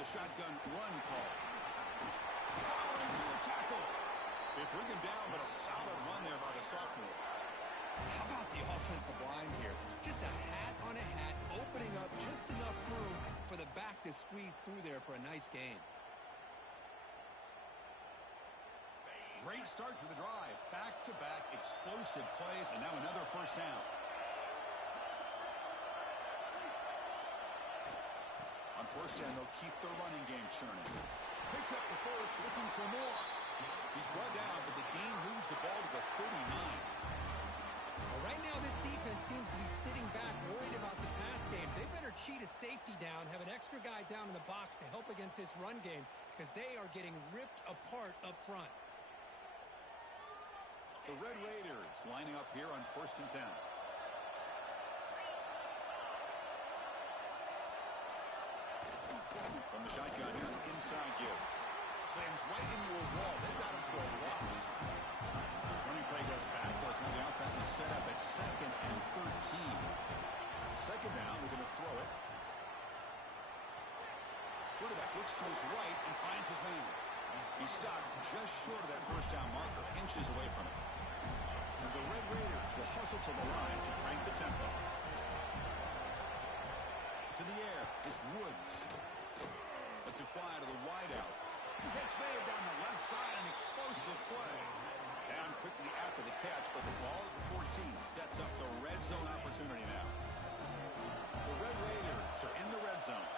a shotgun run call. Powering through a tackle. They bring him down, but a solid run there by the sophomore. How about the offensive line here? Just a hat on a hat, opening up just enough room for the back to squeeze through there for a nice gain. Great start for the drive. Back-to-back explosive plays, and now another first down. On first down, they'll keep their running game churning. Picks up the first, looking for more. He's brought down, but the gain moves the ball to the 39. Well, right now, this defense seems to be sitting back, worried about the pass game. They better cheat a safety down, have an extra guy down in the box to help against this run game, because they are getting ripped apart up front. The Red Raiders lining up here on 1st and 10. From the shotgun, here's an inside give. Slams right into a wall. They've got him for a loss. Running play goes backwards. Now the offense is set up at 2nd and 13. Second down, we're going to throw it. Quarterback looks to his right and finds his man. He's stopped just short of that first down marker, inches away from it. And the Red Raiders will hustle to the line to crank the tempo. To the air, it's Woods. Lets it fly to the wideout. Catch made down the left side, an explosive play. Down quickly after the catch, but the ball at the 14 sets up the red zone opportunity now. The Red Raiders are in the red zone.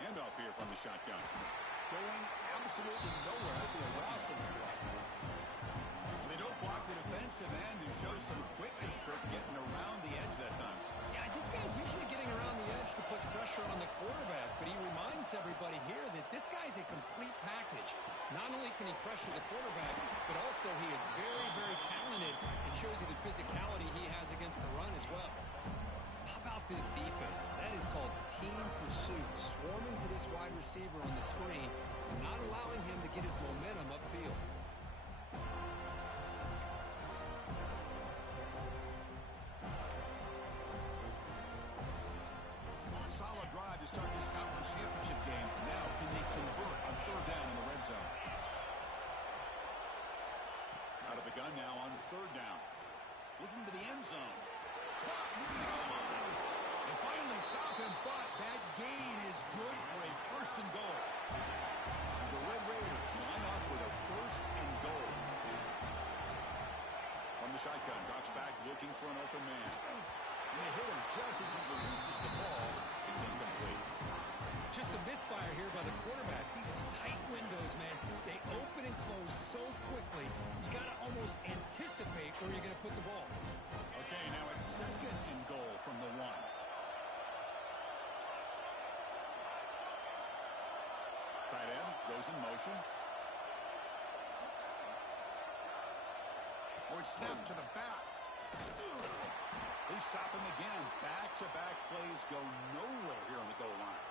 Handoff here from the shotgun. Going absolutely nowhere. That'd be a loss of the play. They don't block the defensive end who shows some quickness, Kirk, getting around the edge that time. Yeah, this guy's usually getting around the edge to put pressure on the quarterback, but he reminds everybody here that this guy's a complete package. Not only can he pressure the quarterback, but also he is very, very talented and shows you the physicality he has against the run as well. How about this defense? That is called team pursuit. Swarming to this wide receiver on the screen, not allowing him to get his momentum upfield. Solid drive to start this conference championship game. Now can they convert on 3rd down in the red zone? Out of the gun now on 3rd down. Looking to the end zone. Caught near the goal line. They finally stop him, but that gain is good for a 1st and goal. And the Red Raiders line up with a 1st and goal. From the shotgun, drops back looking for an open man. And they hit him just as he releases the ball. It's incomplete. Just a misfire here by the quarterback. These are tight windows, man. They open and close so quickly. You got to almost anticipate where you're going to put the ball. Okay, now it's 2nd and goal from the 1. Tight end goes in motion. Or it's snapped to the back. They stop him again. Back-to-back plays go nowhere here on the goal line.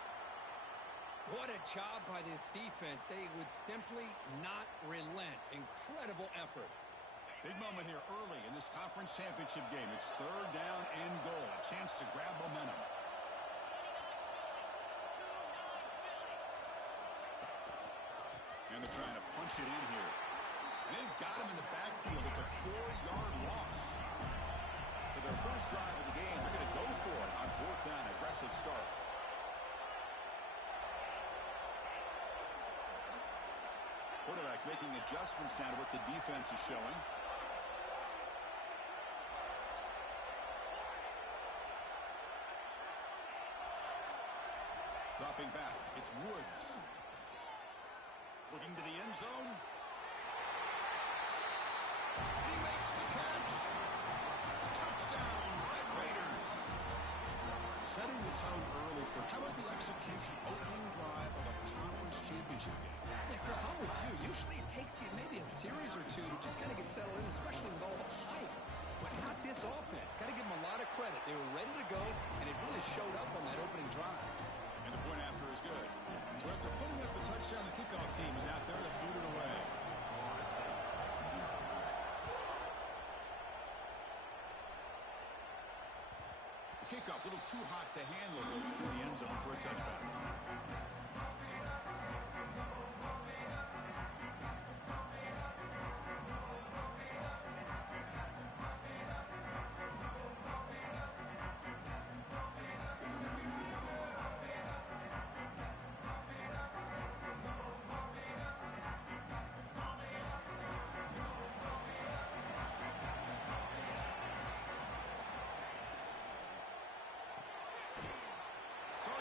What a job by this defense. They would simply not relent. Incredible effort. Big moment here early in this conference championship game. It's 3rd down and goal. A chance to grab momentum. And they're trying to punch it in here. They've got him in the backfield. It's a 4-yard loss. So their first drive of the game, they're going to go for it on 4th down. Aggressive start. Quarterback making adjustments now to what the defense is showing. Dropping back, it's Woods. Looking to the end zone. He makes the catch. Touchdown, Red Raiders. Setting the tone early for how about the execution, opening drive of a conference championship game. Yeah, Chris, I'm with you. Usually it takes you maybe a series or two to just kind of get settled in, especially with all the hype. But not this offense. Got to give them a lot of credit. They were ready to go, and it really showed up on that opening drive. And the point after is good. So after putting up a touchdown, the kickoff team is out there to boot it away. kickoff, a little too hot to handle, goes to the end zone for a touchback.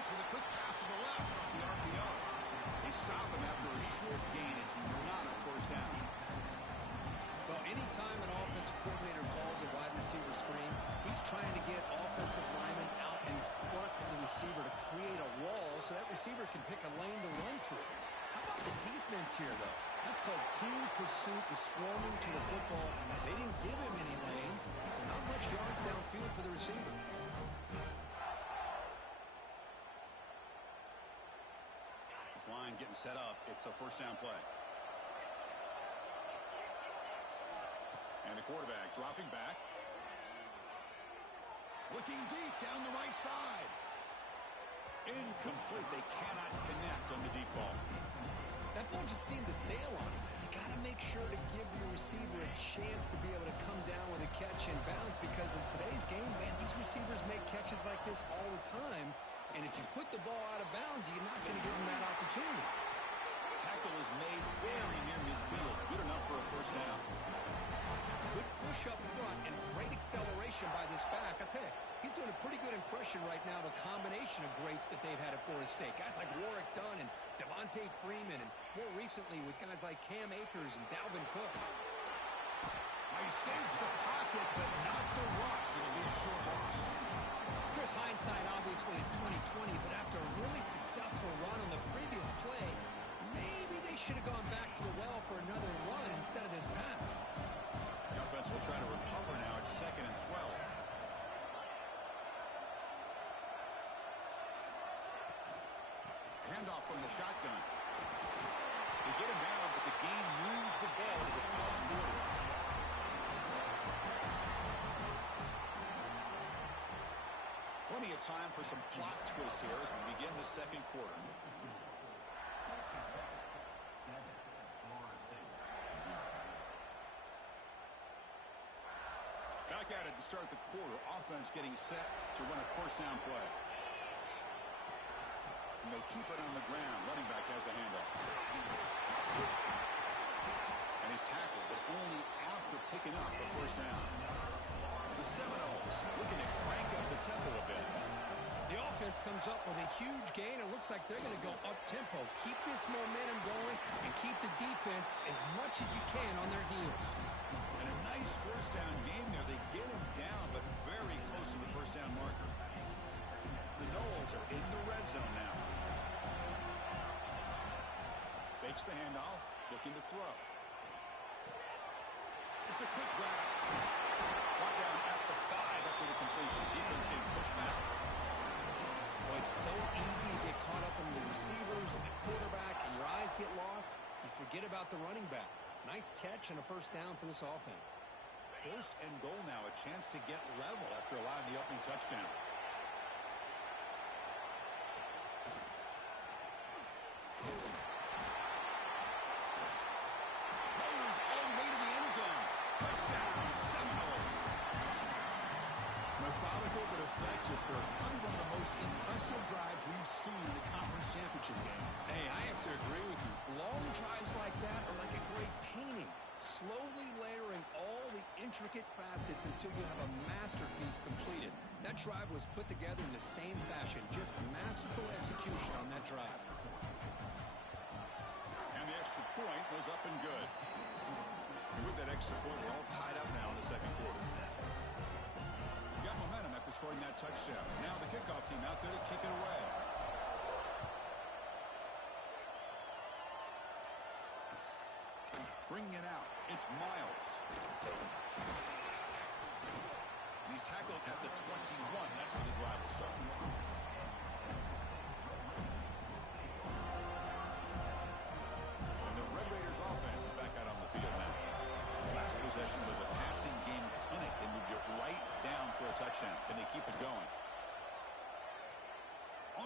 With a quick pass to the left off the RPO. They stop him after a short gain. It's not a first down. Well, anytime an offensive coordinator calls a wide receiver screen, he's trying to get offensive linemen out in front of the receiver to create a wall so that receiver can pick a lane to run through. How about the defense here, though? That's called team pursuit, the swarming to the football. They didn't give him any lanes, so not much yards downfield for the receiver. Line getting set up. It's a first down play. And the quarterback dropping back. Looking deep down the right side. Incomplete. They cannot connect on the deep ball. That ball just seemed to sail on him. You got to make sure to give your receiver a chance to be able to come down with a catch and bounce, because in today's game, man, these receivers make catches like this all the time. And if you put the ball out of bounds, you're not going to give them that opportunity. Tackle is made very near midfield. Good enough for a first down. Good push up front and great acceleration by this back. I tell you, he's doing a pretty good impression right now of a combination of greats that they've had at Florida State. Guys like Warwick Dunn and Devontae Freeman, and more recently with guys like Cam Akers and Dalvin Cook. He escapes the pocket, but not the rush. It'll be a short loss. Chris, hindsight obviously is 20/20, but after a really successful run on the previous play, maybe they should have gone back to the well for another run instead of this pass. The offense will try to recover now. It's 2nd and 12. Handoff from the shotgun. They get him down, but the gain moves the ball to the plus 40. Plenty of time for some plot twists here as we begin the second quarter. Back at it to start the quarter. Offense getting set to run a first down play. And they'll keep it on the ground. Running back has the handoff. And he's tackled, but only after picking up a first down. The Seminoles looking to crank up the tempo a bit. The offense comes up with a huge gain. It looks like they're going to go up-tempo. Keep this momentum going and keep the defense as much as you can on their heels. And a nice first down gain there. They get him down, but very close to the first down marker. The Noles are in the red zone now. Fakes the handoff, looking to throw. It's a quick grab. Brought down at the 5 after the completion. Defense getting pushed back. Well, it's so easy to get caught up in the receivers and the quarterback, and your eyes get lost. You forget about the running back. Nice catch and a first down for this offense. 1st and goal now. A chance to get level after allowing the opening touchdown. Motors all the way to the end zone. Touchdown, Seminoles. Methodical but effective for probably one of the most impressive drives we've seen in the conference championship game. Hey, I have to agree with you. Long drives like that are like a great painting. Slowly layering all the intricate facets until you have a masterpiece completed. That drive was put together in the same fashion. Just masterful execution on that drive. And the extra point goes up and good. And with that extra point, we're all tied up now in the second quarter. We got momentum after scoring that touchdown. Now the kickoff team out there to kick it away. Bringing it out, it's Miles. And he's tackled at the 21. That's where the drive will start. And the Red Raiders offense is back out on the field now. Last possession was a passing game clinic. They moved it right down for a touchdown. Can they keep it going?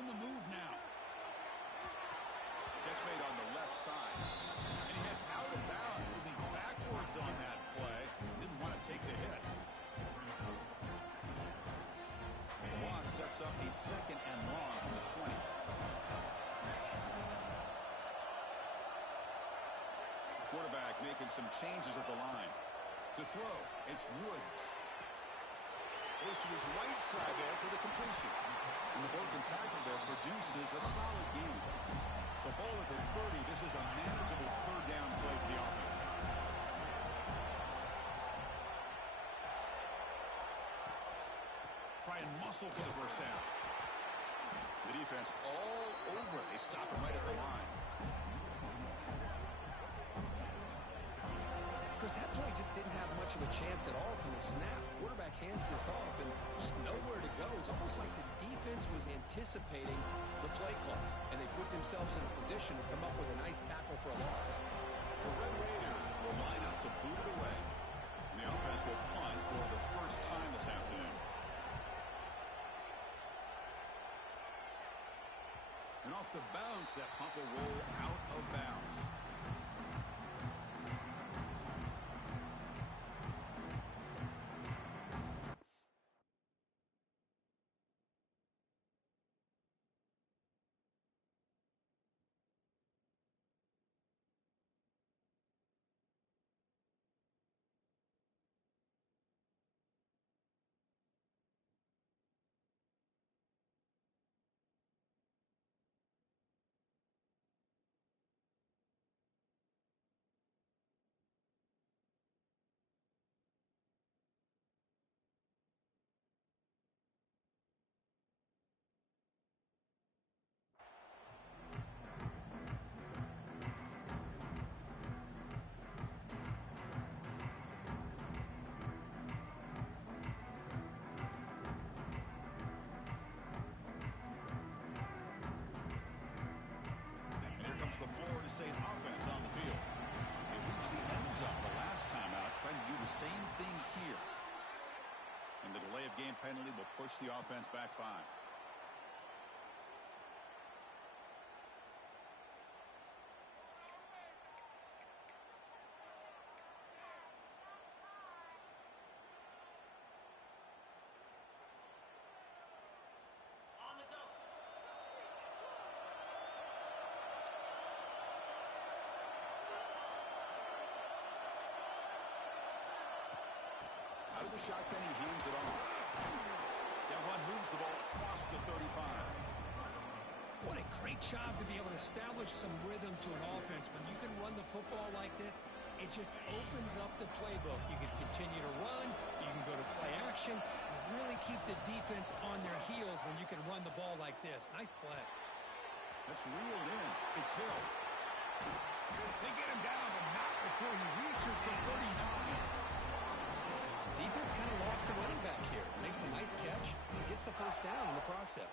on the move now. Catch made on the left side. And he heads out of bounds, moving backwards on that play. Didn't want to take the hit. The loss sets up a 2nd and long from the 20. Quarterback making some changes at the line. To throw, it's Woods. Goes to his right side there for the completion. And the broken tackle there produces a solid gain. So ball at the 30. This is a manageable 3rd down play for the offense. Try and muscle for the 1st down. The defense all over. They stop him right at the line. Chris, that play just didn't have much of a chance at all from the snap. Quarterback hands this off and just nowhere to go. It's almost like the defense was anticipating the play call, and they put themselves in a position to come up with a nice tackle for a loss. The Red Raiders will line up to boot it away. And the offense will punt for the 1st time this afternoon. And off the bounce, that punt will roll out of bounds. The Florida State offense on the field. They reached the end zone the last time out, trying to do the same thing here. And the delay of game penalty will push the offense back 5. Out of the shotgun, he hands it off. That run moves the ball across the 35. What a great job to be able to establish some rhythm to an offense. When you can run the football like this, it just opens up the playbook. You can continue to run. You can go to play action. You really keep the defense on their heels when you can run the ball like this. Nice play. That's reeled in. It's Hill. They get him down, but not before he reaches the 39. Defense kind of lost a running back here. Makes a nice catch and gets the 1st down in the process.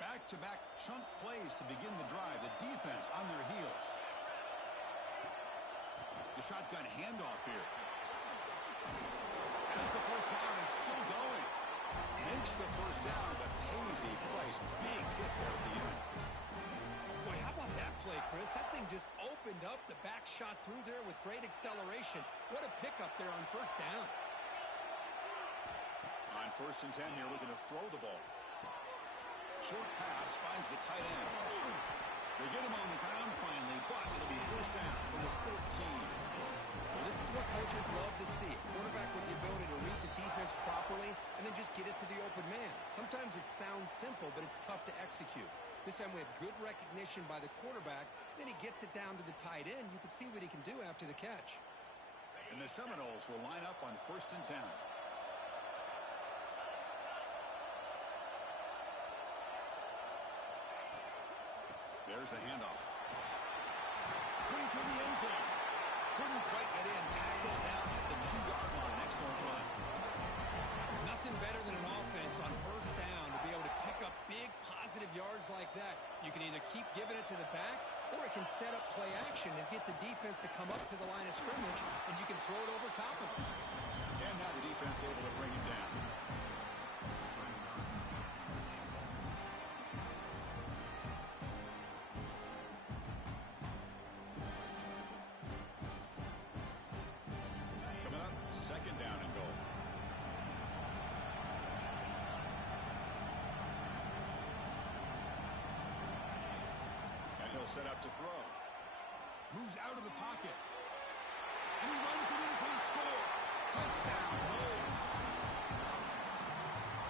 Back-to-back chunk plays to begin the drive. The defense on their heels. The shotgun handoff here. As the 1st down is still going. Makes the 1st down, but pays a price. Big hit there at the end. Boy, how about that play, Chris? That thing just opened up. The back shot through there with great acceleration. What a pickup there on 1st down. On 1st and 10 here, looking to throw the ball. Short pass finds the tight end. They get him on the ground finally, but it'll be 1st down from the 14. Well, this is what coaches love to see. A quarterback with the ability to read the defense properly and then just get it to the open man. Sometimes it sounds simple, but it's tough to execute. This time we have good recognition by the quarterback. Then he gets it down to the tight end. You can see what he can do after the catch. And the Seminoles will line up on 1st and 10. There's the handoff. Going to the end zone. Couldn't quite get in. Tackled down at the 2-yard line. Excellent run. Nothing better than an offense on 1st down to be able to pick up big positive yards like that. You can either keep giving it to the back or it can set up play action and get the defense to come up to the line of scrimmage, and you can throw it over top of them. And now the defense able to bring him down. Coming up, second down and goal. And he'll set up to throw. Moves out of the pocket. And he runs it in for the score. Touchdown, Wolves.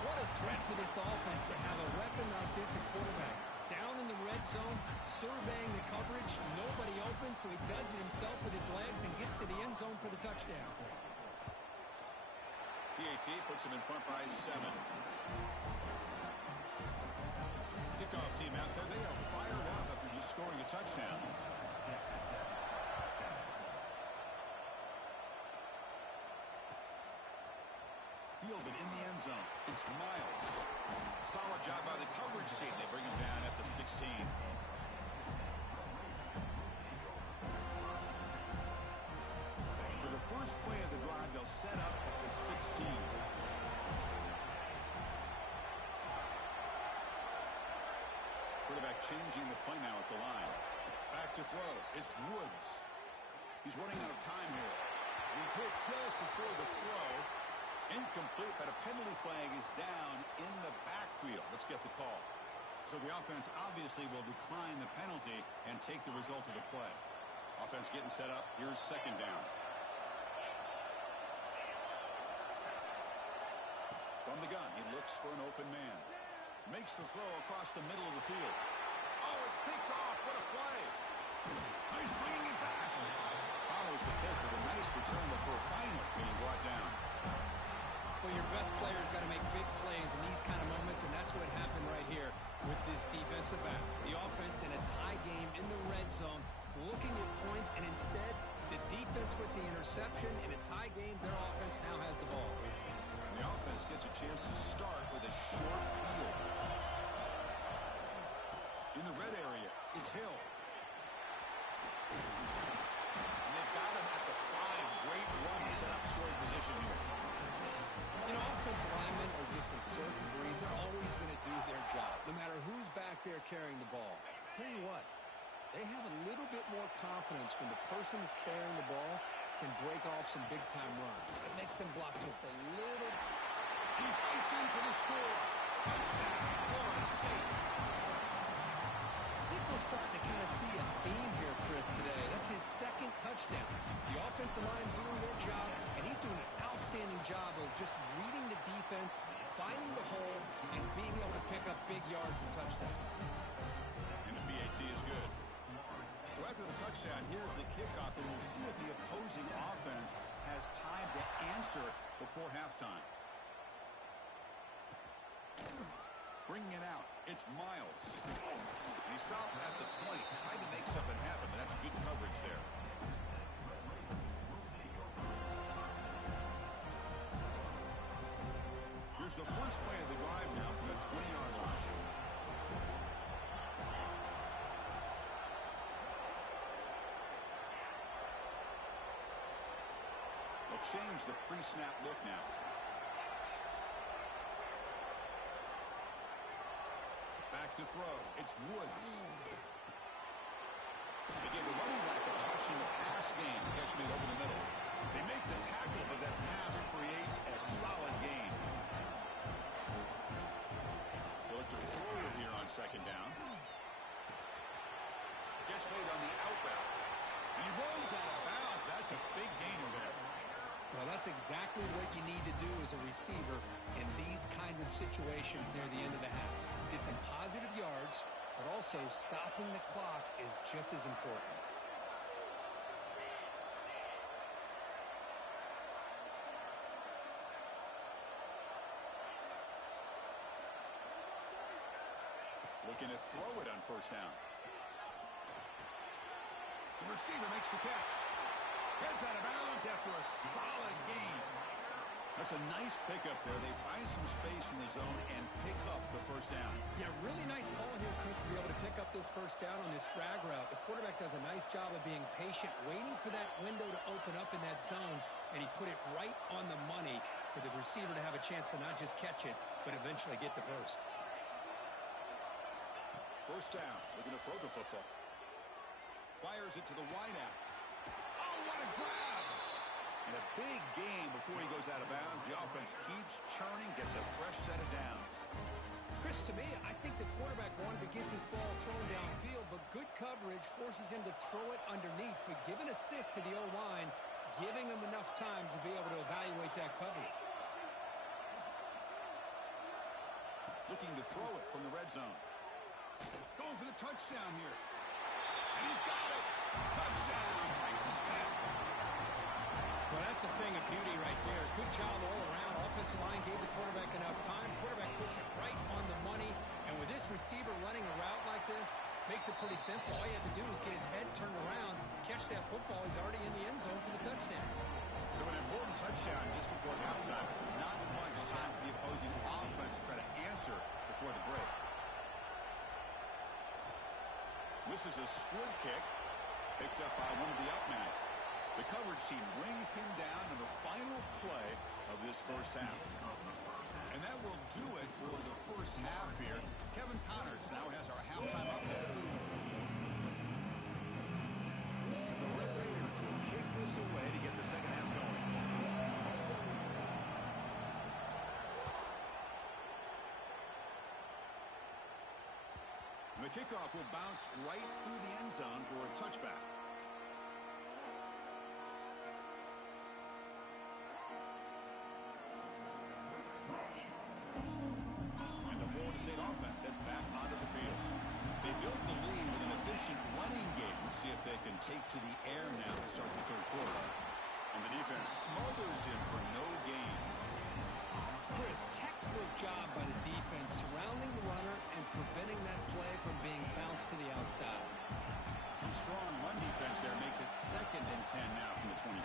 What a threat for this offense to have a weapon like this at quarterback. Down in the red zone, surveying the coverage, nobody open, so he does it himself with his legs and gets to the end zone for the touchdown. PAT puts him in front by 7. Kickoff team out there. They are fired up after just scoring a touchdown. Fielded in the end zone. It's Miles. Solid job by the coverage team. They bring him down at the 16. For the first play of the drive, they'll set up at the 16. Quarterback changing the play now at the line. Back to throw. It's Woods. He's running out of time here. He's hit just before the throw. Incomplete, but a penalty flag is down in the backfield. Let's get the call. So the offense obviously will decline the penalty and take the result of the play. Offense getting set up. Here's second down. From the gun, he looks for an open man. Makes the throw across the middle of the field. Oh, it's picked off. What a play. He's bringing it back. Follows the pick with a nice return before finally being brought down. Well, your best player's got to make big plays in these kind of moments, and that's what happened right here with this defensive back. The offense in a tie game in the red zone, looking at points, and instead, the defense with the interception. In a tie game, their offense now has the ball. And the offense gets a chance to start with a short field. In the red area, it's Hill. And they've got him at the 5. Great run to set up scoring position here. You know, offensive linemen are just a certain breed. They're always going to do their job, no matter who's back there carrying the ball. I'll tell you what, they have a little bit more confidence when the person that's carrying the ball can break off some big-time runs. It makes them block just a little. He fights in for the score. Touchdown, Florida State. I think we're starting to kind of see a theme here, Chris, today. That's his second touchdown. The offensive line doing their job, and he's doing an outstanding job of just reading the defense, finding the hole, and being able to pick up big yards and touchdowns. And the PAT is good. So after the touchdown, here's the kickoff, and we'll see if the opposing offense has time to answer before halftime. Bringing it out, it's Miles. He stopped at the 20, tried to make something happen, but that's good coverage there. Here's the first play of the drive now from the 20-yard line. They'll change the pre-snap look now. Back to throw. It's Woods. They give the running back a touch in the pass game. Catch me over the middle. They make the tackle, but that pass creates a solid gain. They'll look to throw it here on second down. Gets made on the out route. And he rolls out of bounds. That's a big gainer there. Well, that's exactly what you need to do as a receiver in these kind of situations near the end of the half. Get some positive yards, but also stopping the clock is just as important. Looking to throw it on first down. The receiver makes the catch. Gets out of bounds after a solid gain. That's a nice pickup there. They find some space in the zone and pick up the first down. Yeah, really nice call here, Chris, to be able to pick up this first down on this drag route. The quarterback does a nice job of being patient, waiting for that window to open up in that zone, and he put it right on the money for the receiver to have a chance to not just catch it, but eventually get the first. First down. Looking to throw the football. Fires it to the wideout. Oh, what a grab! And a big gain before he goes out of bounds. The offense keeps churning, gets a fresh set of downs. Chris, to me, I think the quarterback wanted to get this ball thrown downfield, but good coverage forces him to throw it underneath. But give an assist to the O-line, giving him enough time to be able to evaluate that coverage. Looking to throw it from the red zone. Going for the touchdown here. And he's got it. Touchdown, Texas Tech. Well, that's a thing of beauty right there. Good job all around. Offensive line gave the quarterback enough time. Quarterback puts it right on the money. And with this receiver running a route like this, makes it pretty simple. All you have to do is get his head turned around, catch that football. He's already in the end zone for the touchdown. So an important touchdown just before halftime. Not much time for the opposing offense to try to answer before the break. This is a squib kick, picked up by one of the up men. The coverage team brings him down in the final play of this first half. And that will do it for the first half here. Kevin Connors now has our halftime update. And the Red Raiders will kick this away to get the second half going. The kickoff will bounce right through the end zone for a touchback. And the Florida State offense heads back onto the field. They built the lead with an efficient running game. Let's see if they can take to the air now to start the third quarter. And the defense smothers him for no gain. Chris, textbook job by the defense surrounding the runner and preventing that play from being bounced to the outside. Some strong run defense there makes it 2nd and 10 now from the 25.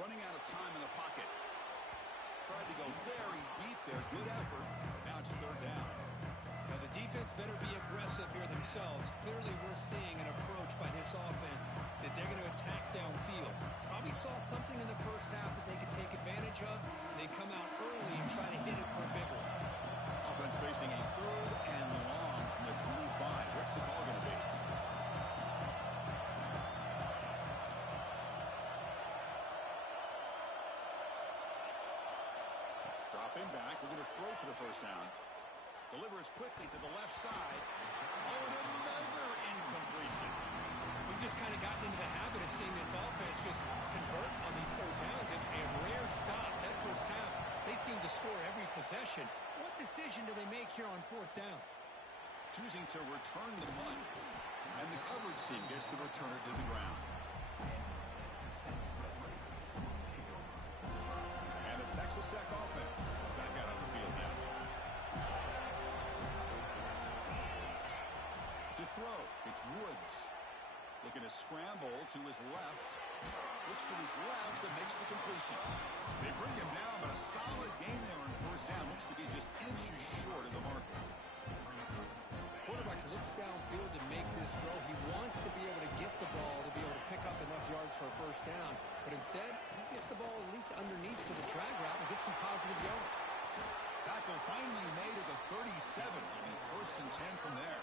Running out of time in the pocket. Tried to go very deep there. Good effort. Now it's third down. Now the defense better be aggressive here themselves. Clearly we're seeing an approach by this offense that they're going to attack downfield. Probably saw something in the first half that they could take advantage of. They come out early and try to hit it for a big one. Offense facing a 3rd and long from the 25. What's the call going to be? Dropping back, looking to throw for the first down. Delivers quickly to the left side. Oh, and another incompletion. We've just kind of gotten into the habit of seeing this offense just convert on these third downs. It's a rare stop. That first half, they seem to score every possession. What decision do they make here on 4th down? Choosing to return the punt. And the coverage team gets the returner to the ground. And the Texas Tech offense is back out on the field now. To throw, it's Woods. Looking to scramble to his left. Looks to his left and makes the completion. They bring him down, but a solid gain there on first down. Looks to be just inches short of the marker. Quarterback looks downfield to make this throw. He wants to be able to get the ball to be able to pick up enough yards for a first down. But instead, he gets the ball at least underneath to the drag route and gets some positive yards. Tackle finally made at the 37. And 1st and 10 from there.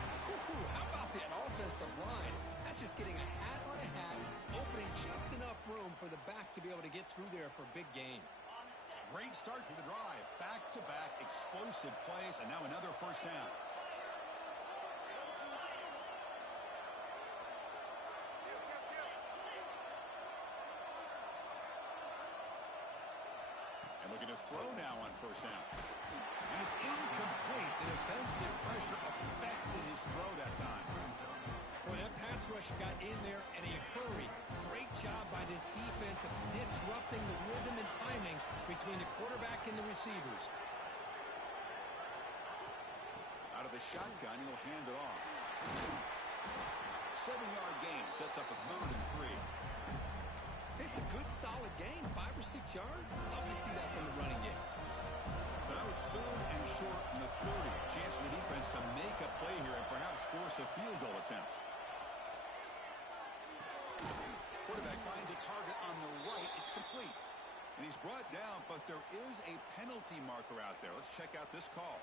How about that offensive line? That's just getting a hat on a hat, opening just enough room for the back to be able to get through there for a big gain. Great start to the drive. Back-to-back explosive plays, and now another first down. And looking to throw now on first down. And it's incomplete. The defensive pressure affected his throw that time. Boy, that pass rush got in there in a hurry. Great job by this defense of disrupting the rhythm and timing between the quarterback and the receivers. Out of the shotgun, he'll hand it off. 7-yard gain sets up a 3rd and 3. It's a good, solid gain, 5 or 6 yards. Love to see that from the running game. So now it's 3rd and short in the 30. Chance for the defense to make a play here and perhaps force a field goal attempt. Quarterback finds a target on the right. It's complete. And he's brought down, but there is a penalty marker out there. Let's check out this call.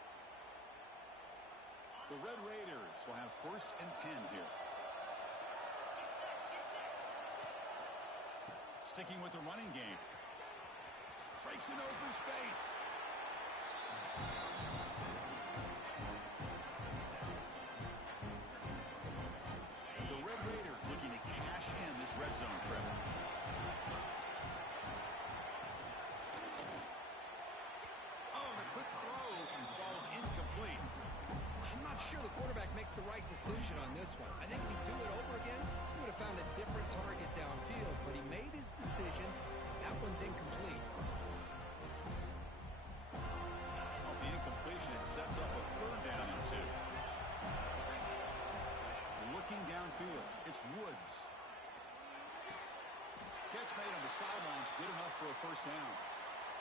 The Red Raiders will have 1st and 10 here. Sticking with the running game. Breaks an open space. The Red Raiders looking to cash in this red zone trip. Oh, the quick throw falls incomplete. I'm not sure the quarterback makes the right decision on this one. I think if he'd do it over again, he would have found a different target downfield, but he made his decision. That one's incomplete. Off the incompletion, it sets up a 3rd down and 2. Looking downfield, it's Woods. Catch made on the sidelines, good enough for a 1st down.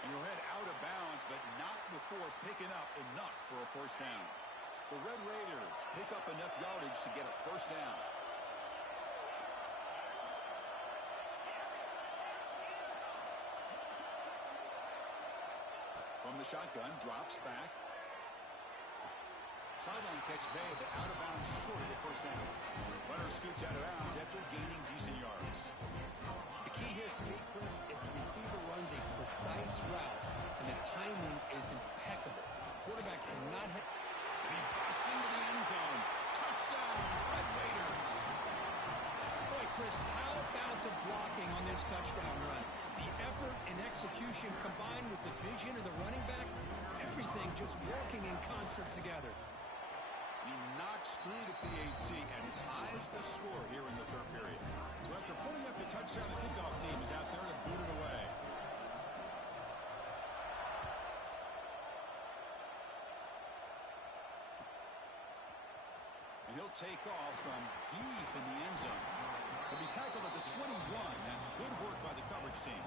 And he'll head out of bounds, but not before picking up enough for a 1st down. The Red Raiders pick up enough yardage to get a 1st down. From the shotgun, drops back. Sideline catch made, but out of bounds short of the 1st down. Runner scoots out of bounds after gaining decent yards. The key here to me, Chris, is the receiver runs a precise route, and the timing is impeccable. Quarterback cannot hit. And he busts into the end zone. Touchdown, Red Raiders. Boy, Chris, how about the blocking on this touchdown run? The effort and execution combined with the vision of the running back, everything just working in concert together. He knocks through the PAT and ties the score here in the 3rd period. So after putting up the touchdown, the kickoff team is out there to boot it away. And he'll take off from deep in the end zone. He'll be tackled at the 21. That's good work by the coverage team.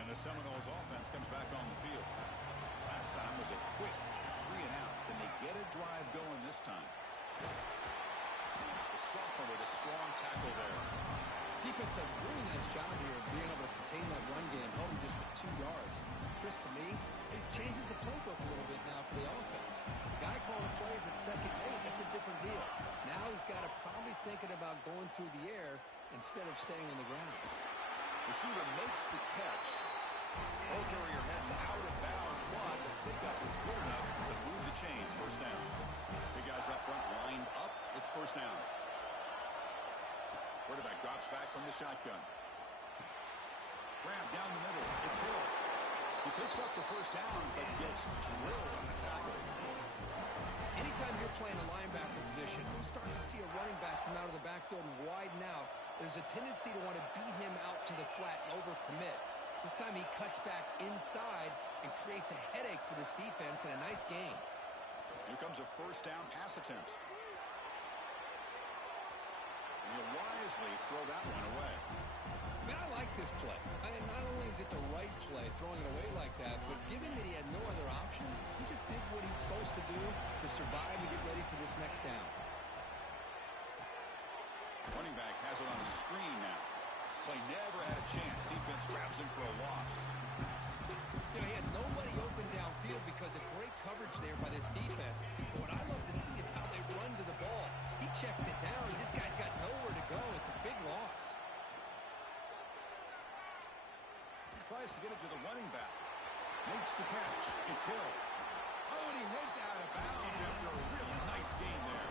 And the Seminoles offense comes back on the field. Last time was a quick 3 and out. Then they get a drive going this time. The sophomore with a strong tackle there. Defense does a really nice job here of being able to contain that run game, holding just to 2 yards. Chris, to me, this changes the playbook a little bit now for the offense. The guy calling plays at 2nd and 8, that's a different deal. Now he's got to probably thinking about going through the air instead of staying on the ground. Receiver makes the catch. Ball carrier heads out of bounds, but the pickup is good enough to move the chains. 1st down. Big guys up front lined up. It's 1st down. Quarterback drops back from the shotgun. Grab down the middle. It's Hill. He picks up the 1st down, but gets drilled on the tackle. Anytime you're playing a linebacker position, you're starting to see a running back come out of the backfield and widen out. There's a tendency to want to beat him out to the flat and overcommit. This time he cuts back inside and creates a headache for this defense and a nice gain. Here comes a 1st down pass attempt. And he'll wisely throw that one away. Man, I like this play. Not only is it the right play, throwing it away like that, but given that he had no other option, he just did what he's supposed to do to survive and get ready for this next down. Running back has it on a screen now. Play never had a chance. Defense grabs him for a loss. You know, he had nobody open downfield because of great coverage there by this defense. But what I love to see is how they run to the ball. He checks it down, and this guy's got nowhere to go. It's a big loss. He tries to get it to the running back. Makes the catch. It's Hill. Oh, and he heads out of bounds after a really nice game there.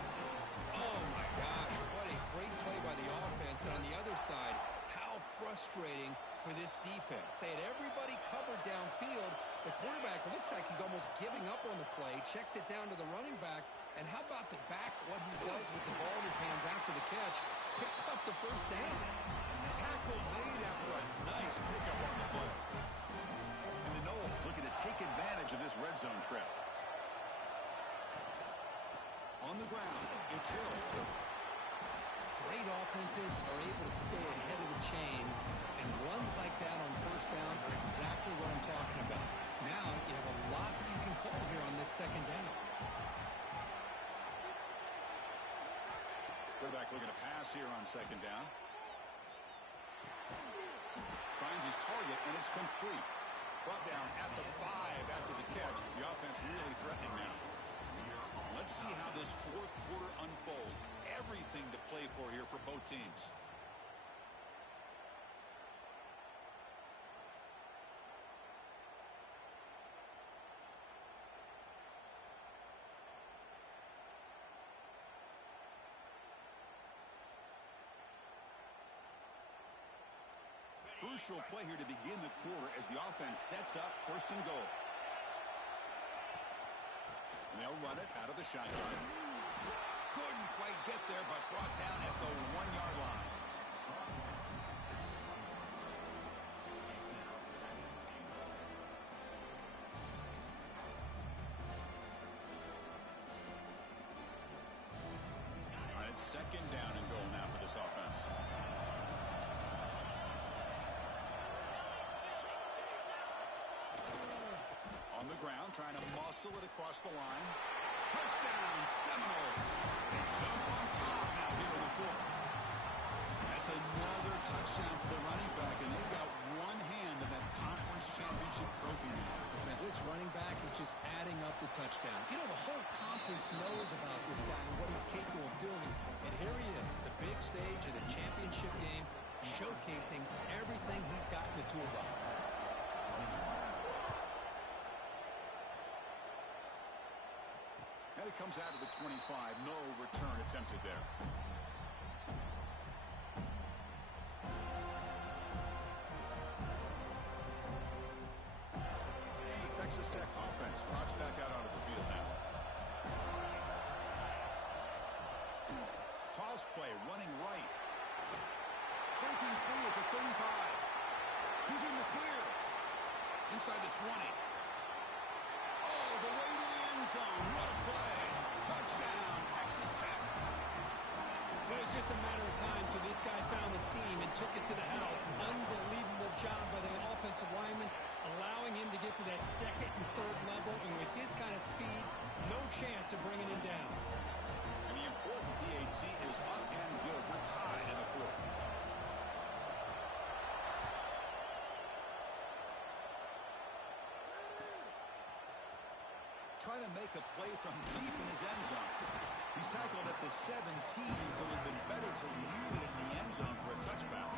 Oh, my gosh. What a great play by the offense. And on the other side, how frustrating for this defense. They had everybody covered downfield. The quarterback looks like he's almost giving up on the play. Checks it down to the running back. And how about the back, what he does with the ball in his hands after the catch? Picks up the 1st down. Tackle made after a nice pickup on the play. And the Noles looking to take advantage of this red zone trip. the ground. It's Hill. Great offenses are able to stay ahead of the chains, and runs like that on first down are exactly what I'm talking about. Now you have a lot that you can call here on this second down. Quarterback looking to pass here on second down. Finds his target, and it's complete. Brought down at the 5 after the catch. The offense really threatening now. Let's see how this fourth quarter unfolds. Everything to play for here for both teams. Crucial play here to begin the quarter as the offense sets up first and goal. And they'll run it out of the shotgun. Couldn't quite get there, but brought down at the 1-yard line. All right, it's second down and goal now for this offense. On the ground, trying to muscle it across the line. Touchdown, Seminoles. They jump on top now here in the fourth. That's another touchdown for the running back, and they've got one hand in that conference championship trophy now. Now, this running back is just adding up the touchdowns. You know, the whole conference knows about this guy and what he's capable of doing. And here he is, the big stage at a championship game, showcasing everything he's got in the toolbox. And it comes out of the 25. No return attempted there. And the Texas Tech offense trots back out onto the field now. Toss play, running right. Breaking free at the 35. He's in the clear. Inside the 20. All the way to the end zone. What a play. Touchdown, Texas Tech. It was just a matter of time till this guy found the seam and took it to the house. Unbelievable job by the offensive lineman, allowing him to get to that second and third level. And with his kind of speed, no chance of bringing him down. And the important PAT is up and good. We're tied in the fourth. Trying to make a play from deep in his end zone. He's tackled at the 17, so it would have been better to leave it in the end zone for a touchdown.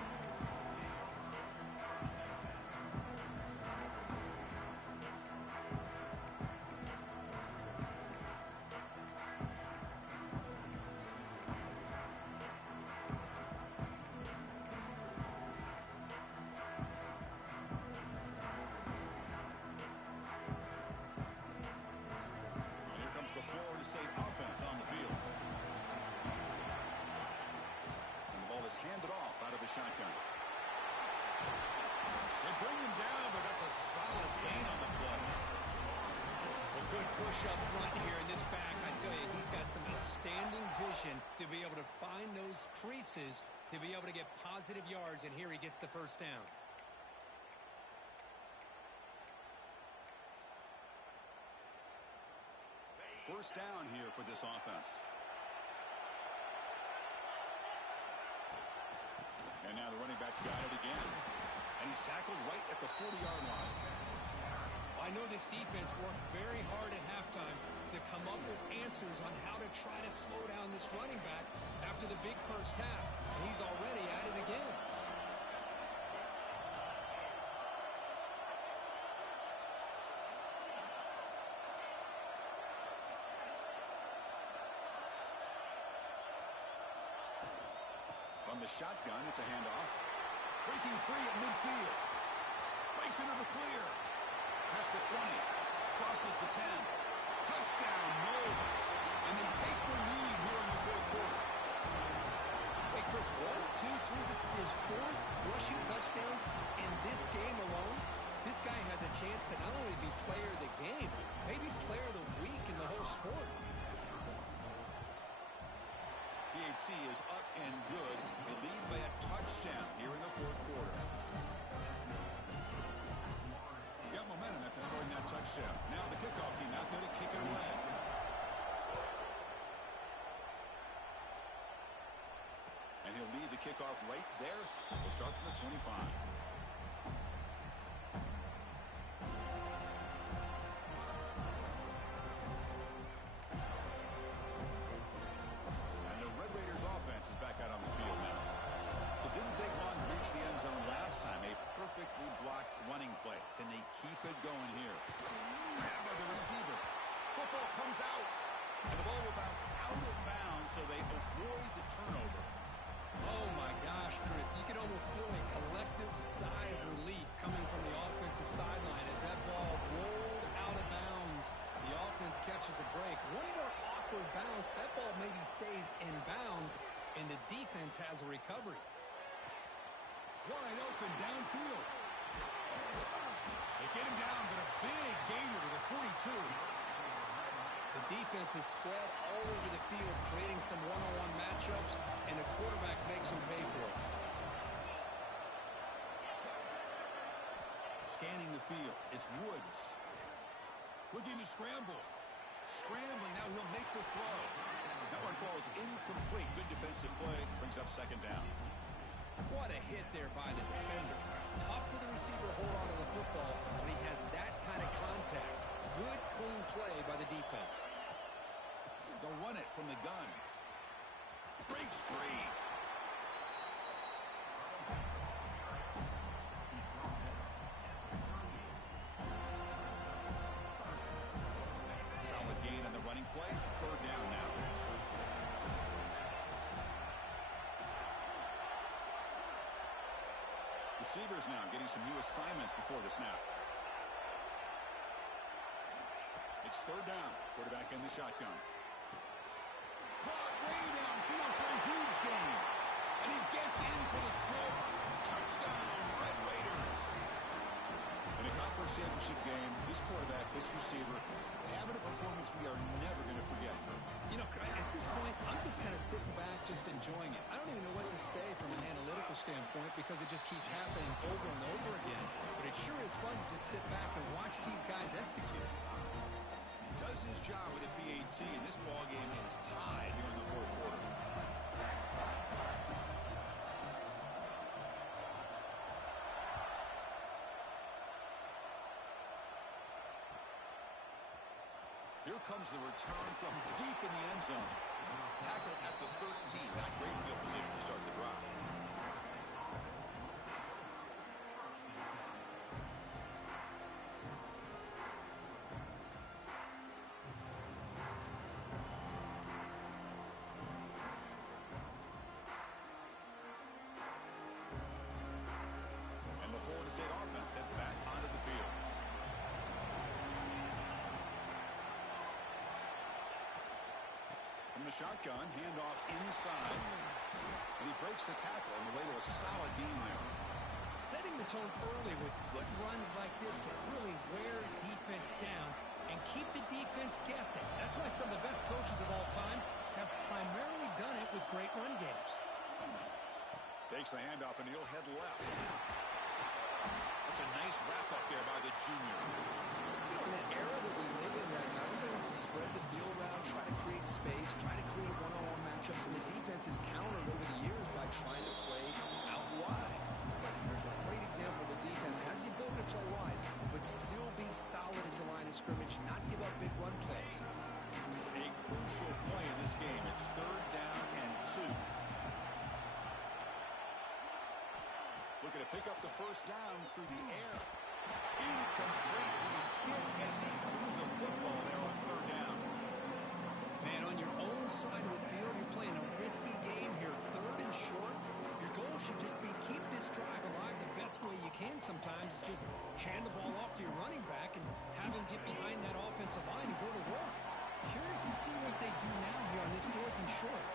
The Florida State offense on the field. And the ball is handed off out of the shotgun. They bring him down, but that's a solid gain on the play. A good push up front here in this back. I tell you, he's got some outstanding vision to be able to find those creases, to be able to get positive yards, and here he gets the first down. First down here for this offense. And now the running back's got it again. And he's tackled right at the 40-yard line. I know this defense worked very hard at halftime to come up with answers on how to try to slow down this running back after the big first half. And he's already at it again. From the shotgun, it's a handoff. Breaking free at midfield. Breaks into the clear. Past the 20. Crosses the 10. Touchdown, Noles. And they take the lead here in the fourth quarter. Hey, Chris, 1, 2, 3. This is his fourth rushing touchdown in this game alone. This guy has a chance to not only be player of the game, maybe player of the week in the whole sport. PAT is up and good. They lead by a touchdown here in the fourth quarter. Got momentum after scoring that touchdown. Now the kickoff team out there to kick it away. And he'll lead the kickoff right there. We'll start from the 25. Offense is back out on the field now. It didn't take long to reach the end zone last time. A perfectly blocked running play. Can they keep it going here? Grabbed by the receiver. Football comes out. And the ball will bounce out of bounds, so they avoid the turnover. Oh, my gosh, Chris. You can almost feel a collective sigh of relief coming from the offensive sideline as that ball rolled out of bounds. The offense catches a break. One more awkward bounce. That ball maybe stays in bounds, and the defense has a recovery. Wide open downfield. They get him down, but a big gainer to the 42. The defense is spread all over the field, creating some one-on-one matchups, and the quarterback makes them pay for it. Scanning the field. It's Woods. Looking to scramble. Scrambling. Now he'll make the throw. That one falls incomplete. Good defensive play. Brings up second down. What a hit there by the defender. Tough for the receiver to hold on to the football when he has that kind of contact. Good, clean play by the defense. They'll run it from the gun. Breaks free. Solid gain on the running play. Third down now. Receivers now getting some new assignments before the snap. It's third down. Quarterback in the shotgun. Caught way downfield for a huge gain. And he gets in for the score. Touchdown, Red Raiders. In a conference championship game, this quarterback, this receiver, having a performance we are never going to forget. You know, at this point, I'm just kind of sitting back, just enjoying it. I don't even know what to say from an analytical standpoint because it just keeps happening over and over again. But it sure is fun to just sit back and watch these guys execute. He does his job with a PAT, and this ball game is tied here in the fourth quarter. Here comes the return from deep in the end zone. Tackle at the 13. Not great field position to start the drive. And the Florida State offense heads back onto the field. From the shotgun, handoff inside. And he breaks the tackle on the way to a solid gain there. Setting the tone early with good runs like this can really wear defense down and keep the defense guessing. That's why some of the best coaches of all time have primarily done it with great run games. Takes the handoff and he'll head left. That's a nice wrap up there by the junior. You know, in that era that we live in right now, everybody wants to spread the field around, try to create space, try to create one-on-one matchups, and the defense has countered over the years by trying to play out wide. But here's a great example. The defense has the ability to play wide, but still be solid at the line of scrimmage, not give up big run plays. A crucial play in this game. It's third down and 2. Looking to pick up the first down through the air. Incomplete. He was hit as he threw the football there on third down. Man, on your own side of the field, you're playing a risky game here. Third and short. Your goal should just be keep this drive alive the best way you can sometimes. Just hand the ball off to your running back and have him get behind that offensive line and go to work. Curious to see what they do now here on this fourth and short.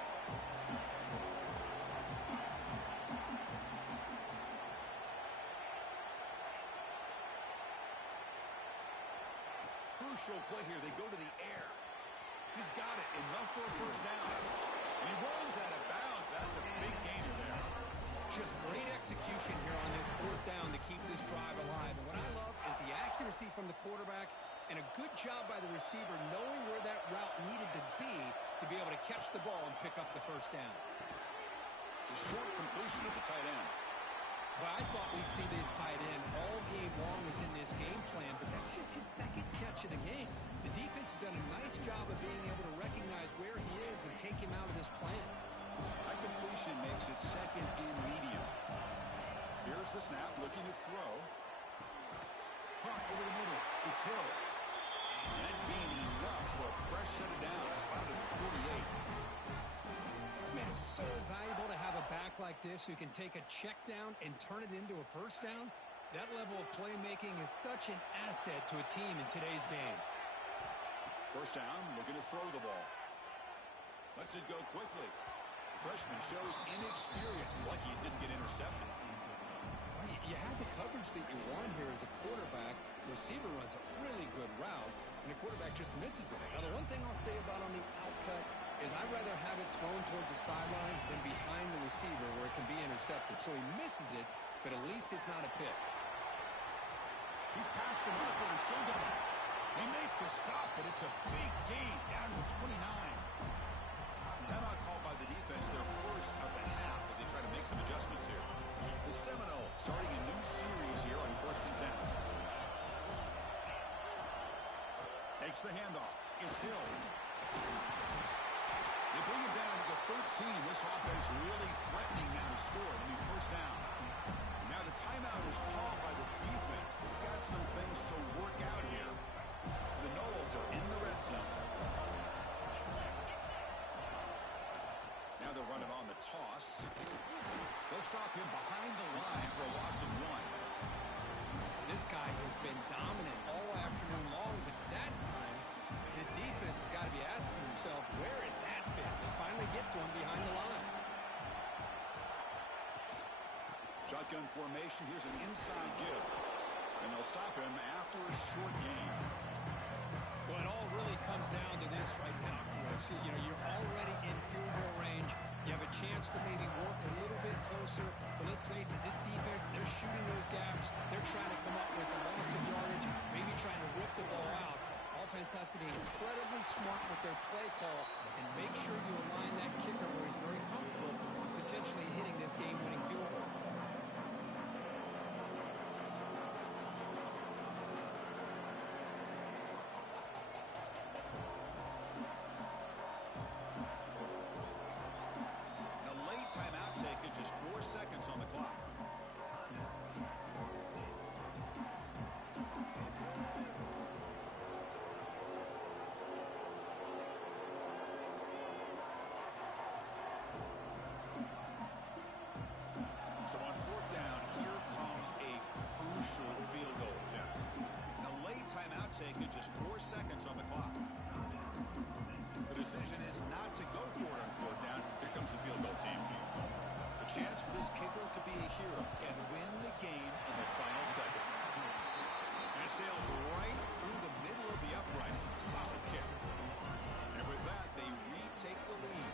Crucial play here. They go to the air. He's got it. Enough for a first down. And he runs out of bounds. That's a big gainer there. Just great execution here on this fourth down to keep this drive alive. And what I love is the accuracy from the quarterback and a good job by the receiver knowing where that route needed to be able to catch the ball and pick up the first down. The short completion of the tight end. Well, I thought we'd see this tight end all game long within this game plan, but that's just his second catch of the game. The defense has done a nice job of being able to recognize where he is and take him out of this plan. That completion makes it second and medium. Here's the snap, looking to throw. Hawk over the middle. It's Hill. And gaining enough for a fresh set of downs. Spotted at 48. Man, it's so valuable to have a back like this who can take a check down and turn it into a first down. That level of playmaking is such an asset to a team in today's game. First down, looking to throw the ball. Lets it go quickly. The freshman shows inexperience. Lucky it didn't get intercepted. You had the coverage that you want here as a quarterback. Receiver runs a really good route, and the quarterback just misses it. Now, the one thing I'll say about on the outcut is I'd rather have it thrown towards the sideline than behind the receiver where it can be intercepted. So he misses it, but at least it's not a pick. He's past the marker and still got it. They make the stop, but it's a big gain down to the 29. Timeout called by the defense, their first of the half as they try to make some adjustments here. The Seminoles starting a new series here on 1st and 10. Takes the handoff. It's Hill. They bring it down to the 13. This offense really threatening now to score. It'll be first down. Now the timeout is called by the defense. They've got some things to work out here. The Noles are in the red zone. Now they're running on the toss. They'll stop him behind the line for a loss of 1. This guy has been dominant all afternoon long, but that time, the defense has got to be asking themselves, where is that been? They finally get to him behind the line. Shotgun formation. Here's an inside give. And they'll stop him after a short gain. Well, it all really comes down to this right now, Chris. You know, you're already in field goal range. You have a chance to maybe work a little bit closer. But let's face it, this defense, they're shooting those gaps. They're trying to come up with a loss of yardage, maybe trying to rip the ball out. Offense has to be incredibly smart with their play call and make sure you align that kicker where he's very comfortable to potentially hitting this game-winning field goal. Timeout taken, just 4 seconds on the clock. So on 4th down, here comes a crucial field goal attempt. And a late timeout taken, just 4 seconds on the clock. The decision is not to go for it on 4th down. Here comes the field goal team. A chance for this kicker to be a hero and win the game in the final seconds. And it sails right through the middle of the uprights. Solid kick. And with that, they retake the lead.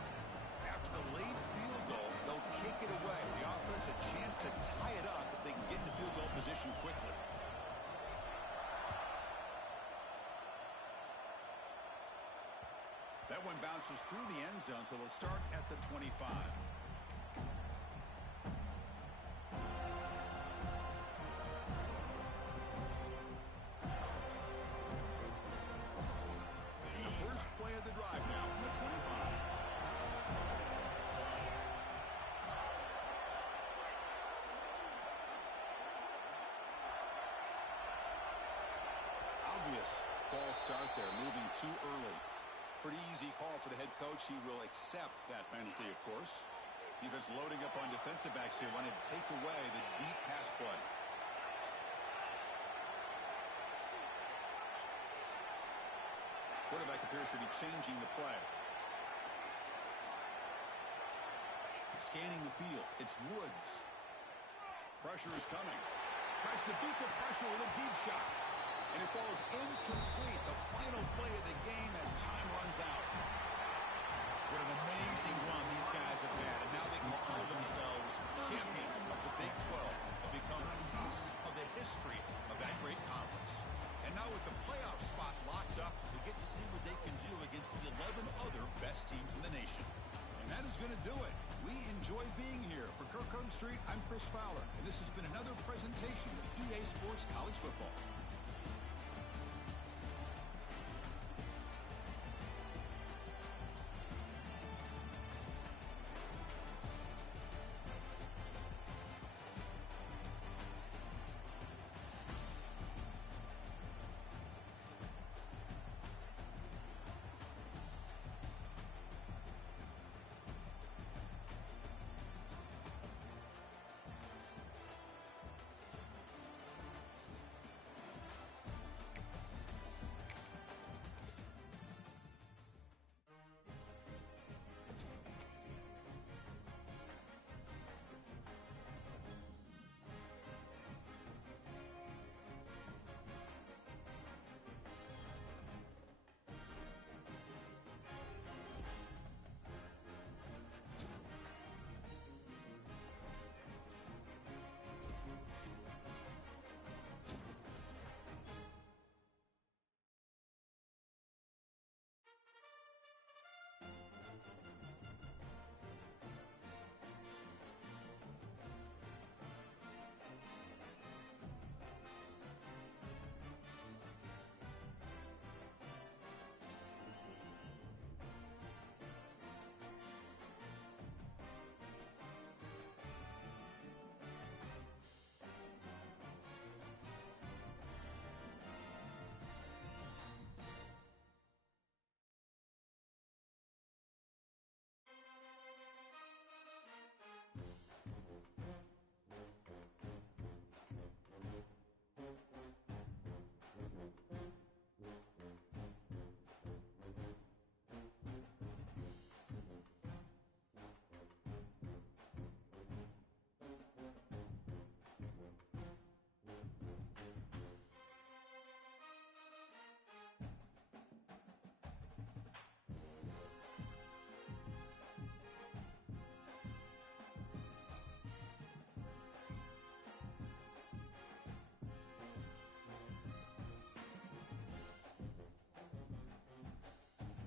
After the late field goal, they'll kick it away. The offense a chance to tie it up if they can get into field goal position quickly. That one bounces through the end zone, so they'll start at the 25. And the first play of the drive now from the 25. Obvious false start there, moving too early. Pretty easy call for the head coach. He will accept that penalty, of course. Defense loading up on defensive backs here, wanting to take away the deep pass play. Quarterback appears to be changing the play. Scanning the field. It's Woods. Pressure is coming. Tries to beat the pressure with a deep shot. And it falls incomplete. The final play of the game as time runs out. what an amazing run these guys have had, and now they can call themselves champions of the Big 12 and become a piece of the history of that great conference. And now with the playoff spot locked up, we get to see what they can do against the 11 other best teams in the nation. And that is going to do it. We enjoy being here. For Kirkland Street, I'm Chris Fowler, and this has been another presentation of EA Sports College Football.